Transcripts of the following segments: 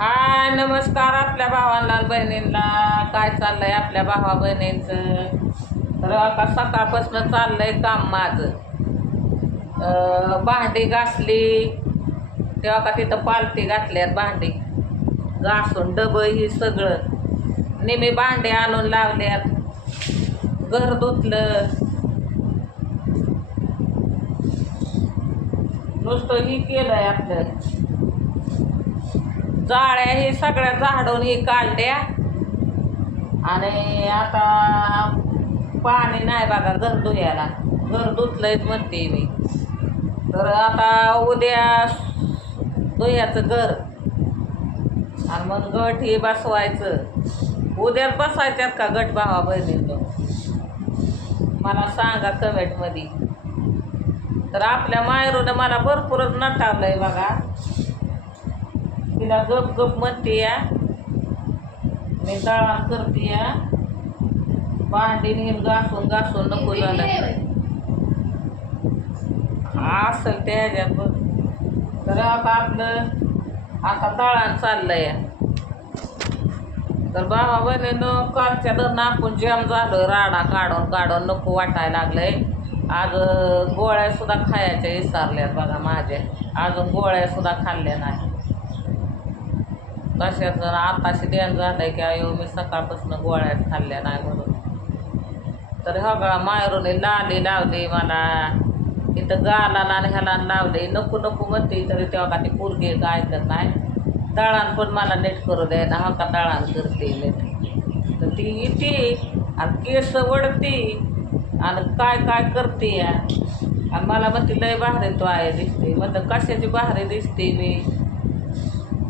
हाय नमस्कार आपल्या भावांना बहिणींना. काय चाललंय आपल्या भावा बहिणींचं? तर आता सकाळपासून चाललंय काम माझं. भांडी घासली. तेव्हा का तिथं पालती घातल्यात भांडी. घासून डबं ही सगळं. नेहमी भांडे आणून लावल्यात. घर धुतलं. नुसतं ही केलंय आपलं. जाळ्या हे सगळ्या झाडून हे काढल्या. आणि आता पाणी नाही बघा घर धुयाला घर धुतलंयच म्हणते मी. तर आता उद्या धुयाचं घर. आणि मग गट हे बसवायचं. उद्याच बसवायच्यात का गट भावा बहिणींनो मला सांगा कमेंटमध्ये तर आपल्या मायरूनं मला भरपूरच नटावलंय बघा. तिला गप गप म्हणते या. मी दळण करते या. भांडी नेहमी घासून घासून नको झालं असेल त्या ह्याच्यात बघ. तर आता आपलं आता दळण चाललंय. तर बाबा बहिणीनं कालच्या दरनं आपण जॅम झालं राडा काढून काढून नको वाटायला लागलंय. आज गोळ्यासुद्धा गोळ्या सुद्धा खायच्या विसरल्यात बघा माझ्या. अजून गोळ्या सुद्धा खाल्ल्या नाही. तशाच आताशी ध्यान आहे की आयो मी सकाळपासून गोळ्याच खाल्ल्या नाही म्हणून. तर हा बघा मायरूने लाली लावली मला. इथं गालाला आणि ह्याला लावले. नको नको म्हणते तरी तेव्हा का ती पोरगी काय ऐकत नाही. दळण पण मला नीट करू द्याय ना हा का दळण करते नीट. तर ती येते आणि केस वडते आणि काय काय करते या? आणि मला म्हणते लय भारी तो आहे दिसते म्हणतं कशाची भारी दिसते मी?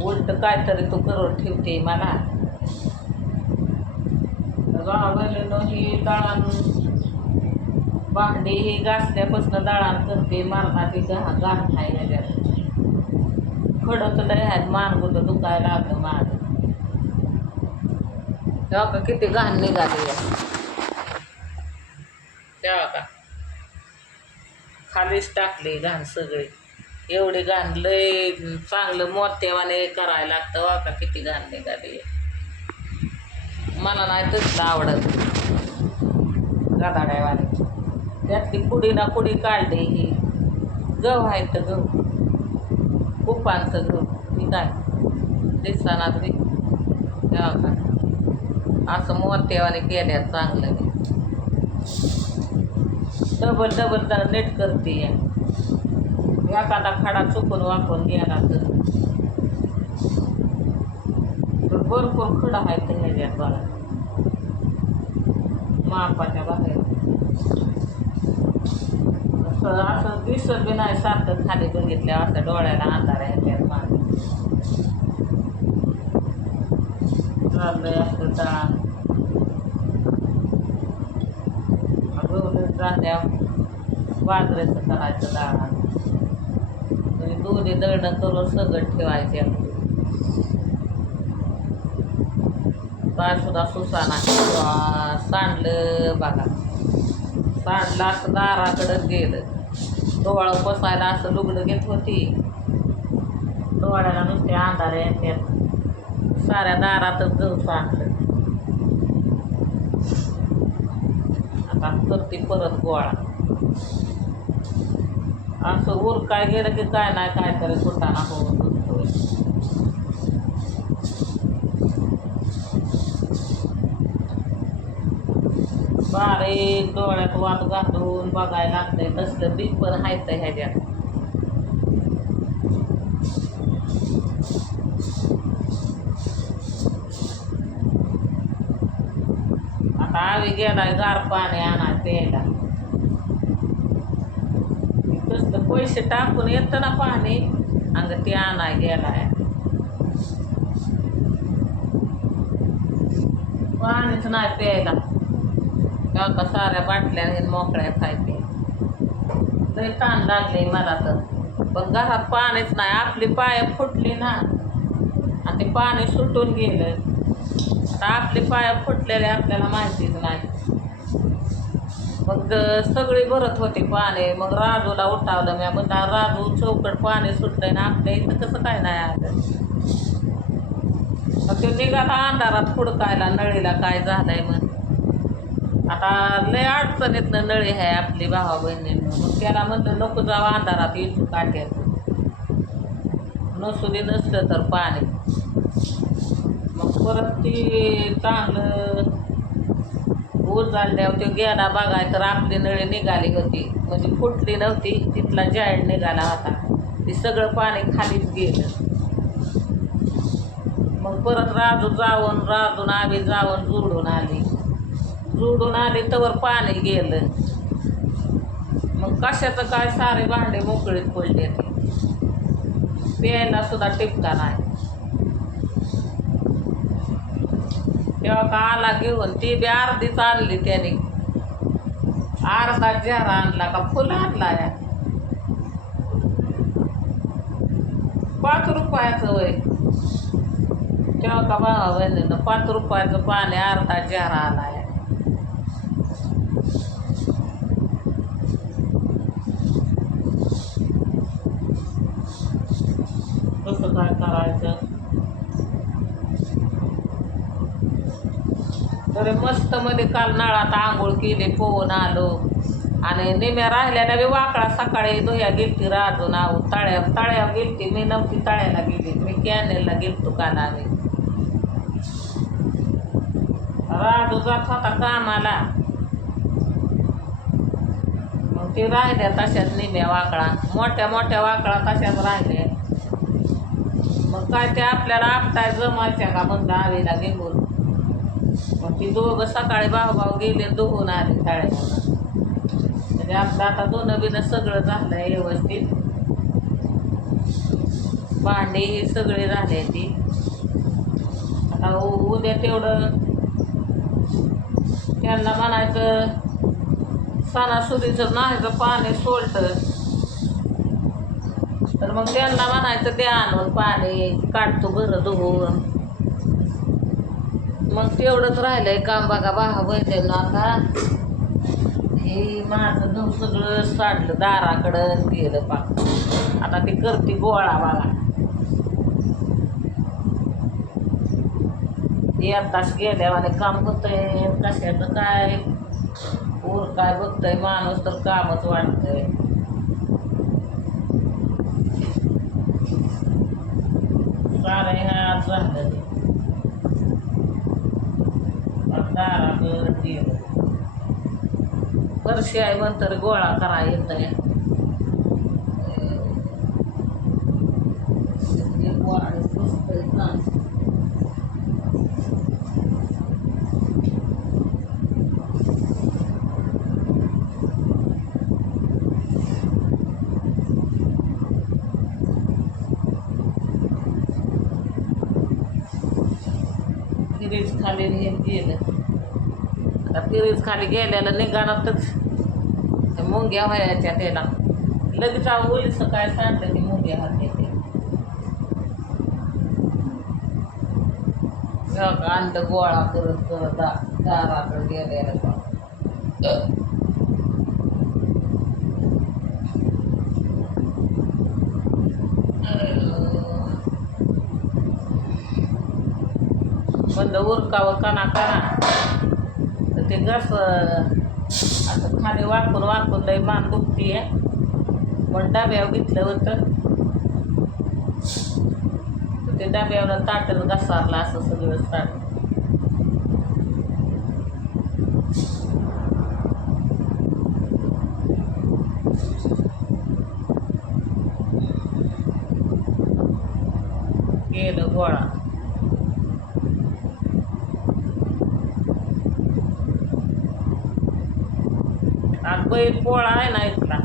उलट काहीतरी तू करून ठेवते मला. बहिणीनं ही दळण भांडी ही घासल्यापासून दाळान करते मारणा ती गहा घाण आहे ह्याच्यात खडत लय आहेत मानगुट दुखायला लागलं माझं तेव्हा का किती घाण निघाली तेव्हा का. खालीच टाकली घाण सगळी. एवढी घाण लय चांगलं मोत्यावाने करायला लागतं वा का किती घाण निघाली. मला नाही तसलं आवडत. गादाड्यावाने. त्यातली कुडी ना कुडी काढली ही. गहू आहे तर गहू. कुपांचं गहू. ही काय? दिसताना तरी तेव्हा का असं मोत्यावाने केल्या चांगलं डबल डबल तर नेट करते. एखादा खडा चुकून वापरून गेला तर. भरपूर खडा आहे तर ह्याच्यात बघा. मापाच्या बाहेर. असं असं दिसत बी नाही सारखं खाली बघितल्या असं डोळ्याला अंधार आहे ह्याच्यात मागे चाललंय असं डाळ राहत्या बाजऱ्याचं करायचं डाळ दोन्ही दळणं करून सगळं ठेवायचे. सुद्धा सुसाना सांडलं बघा. सांडलं असं दाराकडं गेलं. डोळं पसायला असं लुगडं घेत होती. डोळ्याला नुसते अंधार त्यात साऱ्या दारातच गहू सांडलं. आता करते परत गोळा. असं ऊर काय गेलं की काय नाही काय तरी सुटाणा होऊन बसतोय बारीक डोळ्यात वाट घालून बघायला लागतंय तसलं बीक पण हायचं ह्याच्यात. आता आवी गेलाय गार पाणी आणा प्यायला. तसलं पैसे टाकून येतं ना पाणी. अंग ते आणाय गेलाय. पाणीच नाही प्यायला. तेव्हा का साऱ्या बाटल्या मोकळ्या खायचे. लय ताण लागले मला तर. पण घरात पाणीच नाही. आपली पाय फुटली ना. आणि ते पाणी सुटून गेलं. आता आपली पाय फुटलेले आपल्याला माहितीच नाही. मग सगळी भरत होती पाणी मग राजूला उठावलं मी. आपण राजू चौकट पाणी सुटलंय ना आपल्या इथं कसं काय नाही आलं. मग तो निघाला अंधारात फुडकायला नळीला काय झालंय मग आता लय अडचणीतनं नळी आहे आपली भावा बहिणीनं. मग त्याला म्हणलं नको जावं अंधारात इथून काट्यात नसुली नसलं तर पाणी मग परत ती चांगलं ऊस झाल्यावर तो गेला बघाय तर आपली नळी निघाली होती. म्हणजे फुटली नव्हती तिथला जायड निघाला होता. ती सगळं पाणी खालीच गेलं. मग परत राजू जाऊन राजून आम्ही जाऊन जुडून आली. जुडून आली तवर पाणी गेलं. मग कशाचं काय सारे भांडे मोकळीत पडले ते. प्यायला सुद्धा टिपका नाही. तेव्हा काला घेऊन ती बी अर्धीच आणली त्याने. अर्धा जरा आणला का फुल आणला या. पाच रुपयाचं वय. तेव्हा का भावा बहिणीनं पाच रुपयाचं पाणी अर्धा झेरा आला या. कसं काय करायचं? अरे मस्त मध्ये काल नळात आंघोळ केली पोहून आलो. आणि निम्या राहिल्याने बी वाकडा सकाळी धुया गेलती राजून आहो. तळ्या तळ्यावर गेलती मी नव्हती तळ्याला गेली. मी कॅनेलला गेलतो काल आम्ही राजू जात होता कामाला. मग ते राहिल्या तशाच निम्या वाकडा मोठ्या मोठ्या वाकडा तशाच राहिल्या. मग काय ते आपल्याला आपटाय जमायच्या का म्हणलं आवीला घेऊन? की दोघं सकाळी भाऊ गेले दोघून आले शाळेत. म्हणजे आपलं आता दोन बिनं सगळं झालंय व्यवस्थित. भांडे हे सगळे झाले ती. आता उद्या तेवढं त्यांना म्हणायचं सणासुदीचं नाहीचं पाणी सोडतं. तर मग त्यांना म्हणायचं द्या आणून पाणी काढतो बरं धुवून. मग तेवढंच राहिलंय काम बघा भावा बहिणींना आता. हे माझं गहू सगळं साडलं दाराकडं गेलं पा आता ती करते गोळा बघा एक तास गेल्यावाने काम होतंय कशाचं काय? ऊर काय बघतोय माणूस तर कामच वाटतंय सारे ह्या झालं. ते दाराकडं गेलं वर्षी आहे म्हणतर गोळा करा येत आहे फिरीज खाली हे गेलं आता फिरीज खाली गेल्याला निघाणातच ते मुंग्या व्हायच्या त्याला. लगेच ओलीस काय सांगतं ती मुंग्या हात येते अंड गोळा करत करत दाराकडे गेलेलं बंद उरकावं काना काना तर ते घस असं खाली वाकून वाकून लई मान दुखतीये. पण डाब्यावर घेतलं होतं. ते डब्यावर ताटच घसारला असं सगळं ताट गेलं गोळा आणि बैल पोळा आहे ना इथला.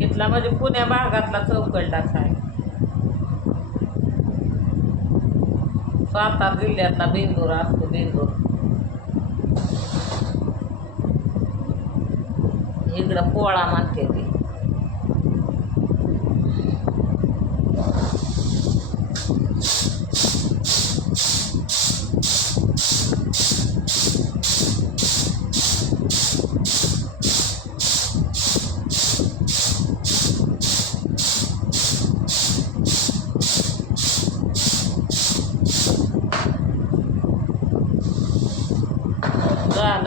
इथला म्हणजे पुण्या भागातला चौकलटाच आहे. सातारा जिल्ह्यातला बेंदूर असतो बेंदूर. इकडं पोळा मानते ती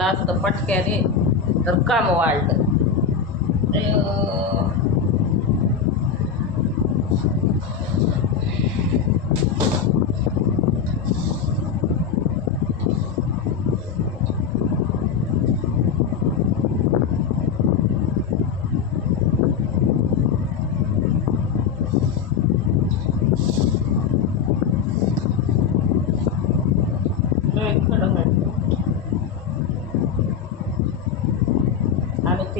असतं पटक्याने तर काम वाढलं अं, लय खडं आहे.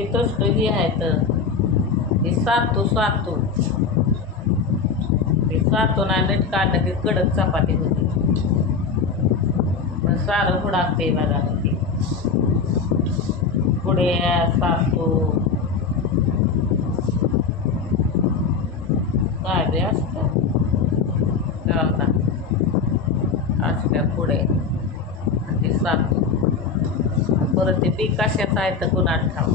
आणि ते तसलं हे तर ते सातू सातू ते सातू ना नीट काढलं की कडक चपाती होती। पण सारं हुडाकते बघा मग पुढे सासू। काय बी असतं? गावना असल्या पुढे आणि ते सातू परत ते बी कशाचं आहे तर कुणाला ठाव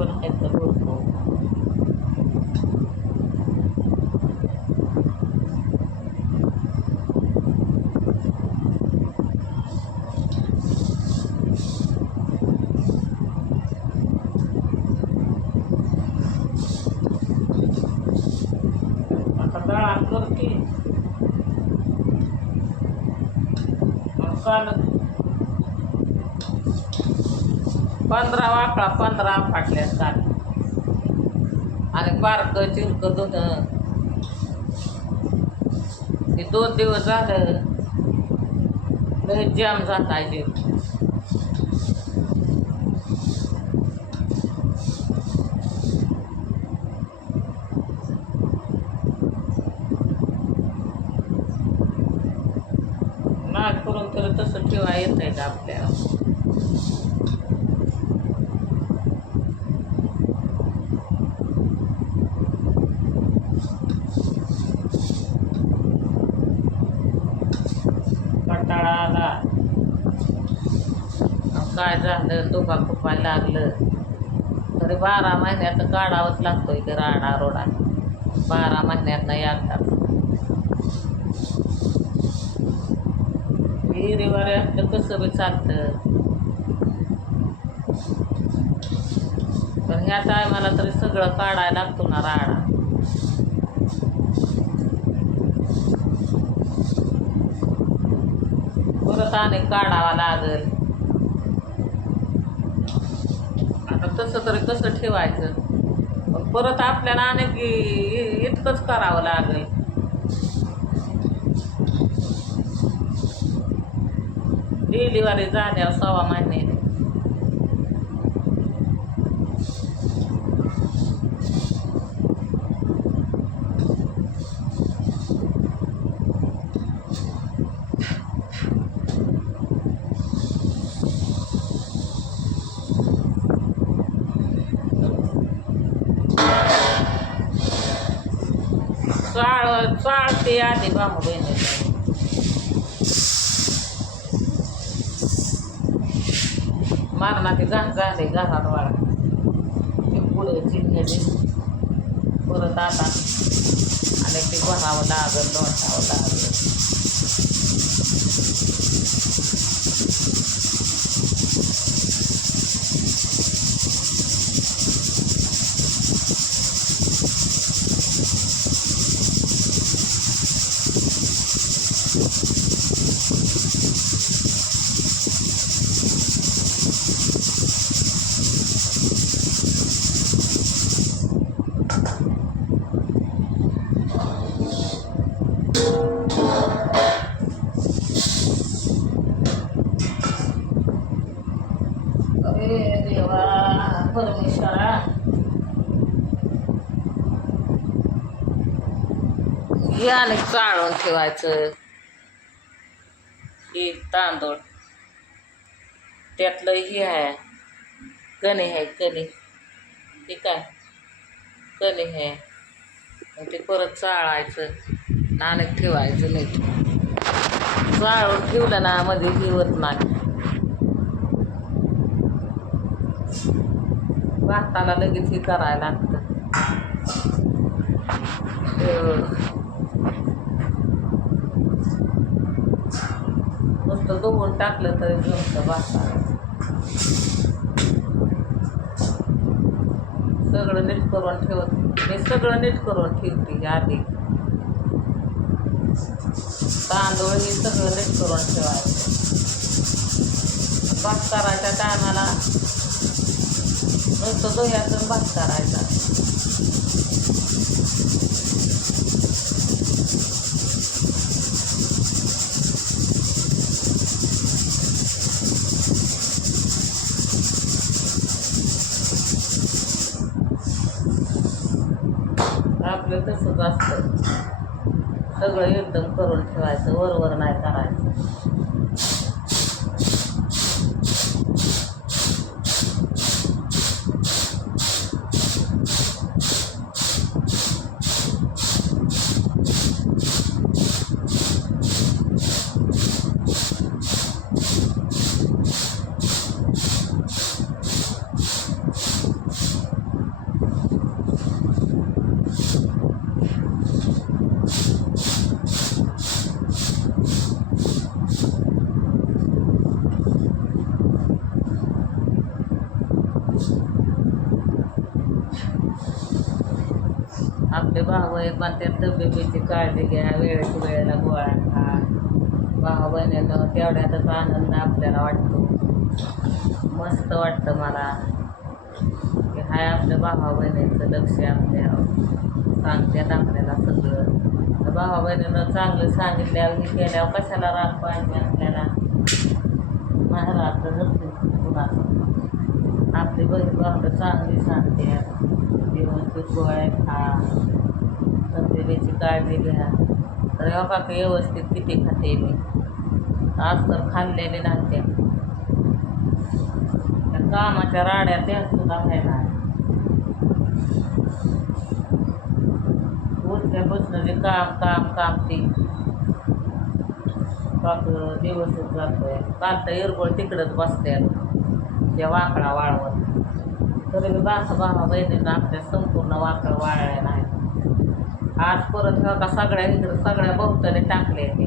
बी पण आहे तर भरपूर आता डाळ करते पंधरावा पंधरा वाकळा पंधरा फाटल्या काल आणि बारकं चिरकं दोन हे दोन दिवस झालं जाम जात आहे ते नाक करून तर तसं ठेवा येत आहे का आपल्याला कंटाळा आला अन काय झालं? डोका खुपायला लागलं. तरी बारा महिन्यात काढावंच लागतो इथे राडा रोडा. बारा महिन्यात एकदा विहिरीवर असलं कसं बी चालतं. पण ह्या टायमाला तरी सगळं काढायला लागतो ना राडा. परत आणि काढावा लागल आता तसं तरी कसं ठेवायचं. पण परत आपल्याला अनेक इतकंच करावं लागेल. डिलिव्हरी झाल्यावर सव्वा महिने. चाळते आधी बामू बहिणी मारणाचे घाण झाले घरात वाळा ते पुढे चिन्ह्याचे परत आता आणि ते भरावं लागल लोटावं लागल अरे हे आणि चाळून ठेवायचं. हे तांदूळ. त्यातलं हे आहे. कणी आहे कणी. हे काय? कणी आहे. ते परत चाळायचं. नाणक ठेवायचं नीट. चाळून ठेवलं ना मध्ये हिवत नाही. भाताला लगेच हे करायला लागतं. अं, मस्त टाकलं तरी जमतं भाताला सगळं नीट करून ठेवत. मी सगळं नीट करून ठेवते आधी. तांदूळ हे सगळं नीट करून ठेवायचं. भात करायच्या टायमाला नुसतं दोह्यातून भात करायचा. आपलं तसंच असतं. सगळं एकदम करून ठेवायचं वरवर नाही करायचं. आपले भाऊ आहेत म्हणतात तब्येतीची काळजी घ्या वेळेची वेळेला गोळा खा. भाऊ बहिणीनं तेवढ्यातच आनंद आपल्याला वाटतो. मस्त वाटतं मला. की हाय आपल्या भावा बहिणीचं लक्ष आपल्यावर सांगतात आपल्याला सगळं. तर भावा बहिणीनं चांगलं सांगितल्यावर हे केल्यावर कशाला राग पाहिजे आपल्याला? महाराज कुणाचं? आपली बहीण भावलं चांगली सांगते व्यवस्थित गोळ्या खा. तब्येतीची काळजी घ्या. तर काका बघा व्यवस्थित किती खाते मी आज तर खाल्लेले नाही त्या कामाच्या राड्या त्या सुद्धा व्हायला उठल्यापासून जे काम काम काम ते. पाक दिवसच जातोय. काल तर इरगोळ तिकडंच बसते त्या वाकडा वाळवत. तरी मी बासा भावा आपल्या संपूर्ण वाकड वाळल्या नाही आज परत का सगळ्या इकडं सगळ्या बहुताने टाकले ते.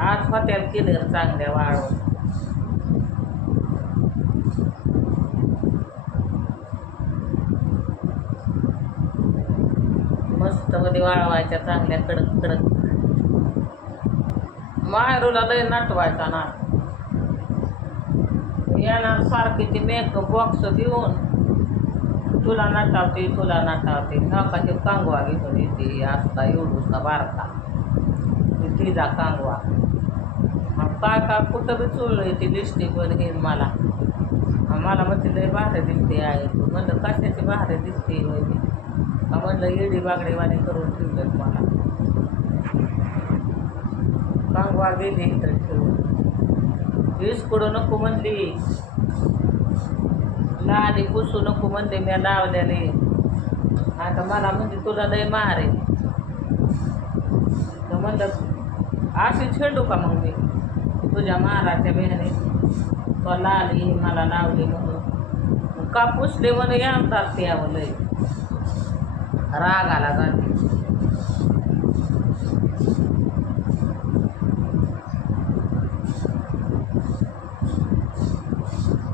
आज हॉटेल केलं चांगल्या वाळवत मस्त मध्ये वाळवायच्या चांगल्या कडक कडक. मायरूला लय नटवायचा ना. येणार सारखी ती मेकअप बॉक्स देऊन तुला नटावते तुला नटावते नकाशी कांगवा घेऊन येते. असता एवढूसा बारका? ती तिचा कांगवा. मग काय काय कुठं बी चुळलं येते लिस्टिक वर घेईन मला. मग मला म्हणते लय भारी दिसते आहे तू. म्हणलं कशाची भारी दिसते होय मी? म्हणलं येडी बागडेवाणी करून ठेवलं मला. कांगवा गेली तर ठेवून. वीस कुठं नको म्हणली. लाली पुसू नको म्हणते मी लावल्याने आता मला म्हणते तुला लय मार आहे. तर म्हणलं अशी छेडू का मग मी? तुझ्या महाराच्या मेहने. तो लाली मला लावली म्हणून. का पुसले म्हणून यावतात ते यावं लय? रागाला जाते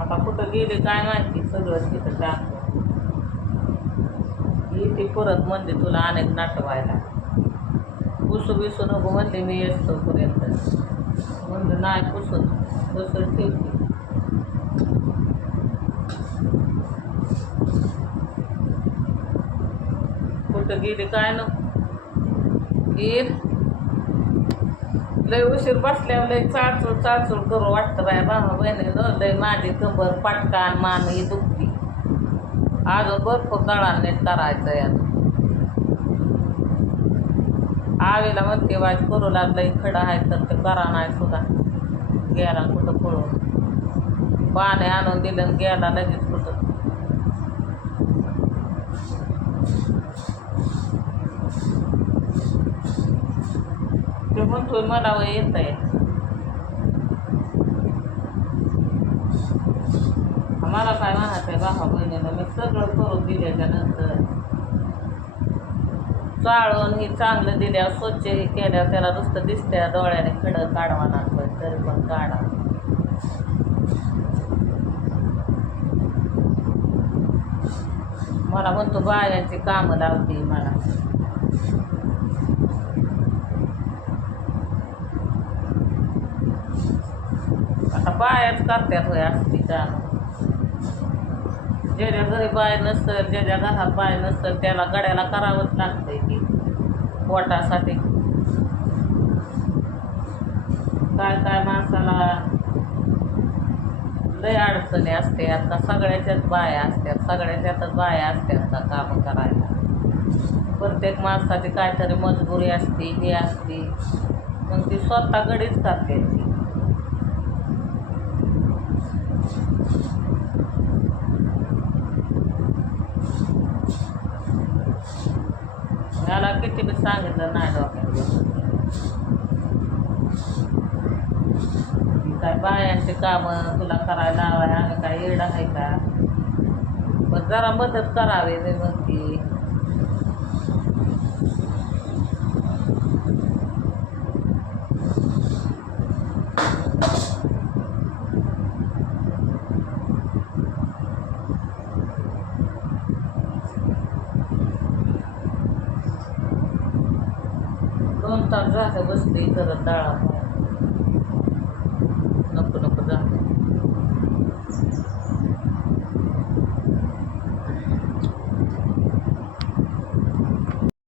आता कुठं गेले काय माहिती? सगळं तिथं ही ती परत म्हणले तुला अनेक नाटवायला पुसू बिसू नको म्हणले मी येतो पर्यंत म्हणलं नाही पुसून पुसून ठेवते. कुठं गेली काय नको? येईल लय उशीर बसल्यावर लय चाचूळ चाचूळ करू वाटतं बाय भावा बहिणी लय माझी कंबर पाटकान मान ही दुखती. अजून भरपूर दळाला नीट करायचं यात. आवीला म्हणते वाज करू लागलं खडा आहे तर ते करा नाही सुद्धा. गेला कुठं पळून? पाणी आणून दिलं आणि गेला लगेच कुठं ते म्हणतोय मला वय येत आहे मला काय म्हणायचं आहे भावा बहिणीला? मी सगळं करून दिल्याच्या नंतर. चाळून ही चांगलं दिल्यावर स्वच्छ हे केल्यावर त्याला नुसतं दिसत्या डोळ्याने खडं काढवा लागतं तरी पण काढा. मला म्हणतो बायांची कामं लावते मला आता बायाच करतात होय असती कामं ज्याच्या घरी बाय नसतं ज्याच्या घरात बाय नसतं त्याला गड्याला करावंच लागतंय की पोटासाठी. काय काय माणसाला लय अडचणी असते आता. सगळ्याच्याच बाया असतात सगळ्याच्यातच बाया असतात का कामं करायला. प्रत्येक माणसाची काहीतरी मजबुरी असते हे असते. मग ती स्वतः गडीच करते. ती मला किती बी सांगितलं नाही डोक्यात. काय बायांची कामं तुला करायला लावाय आम्ही काय येडा आहे का? पण जरा मदत करावी मी म्हणते दोन तास झालं बसते करत डाळा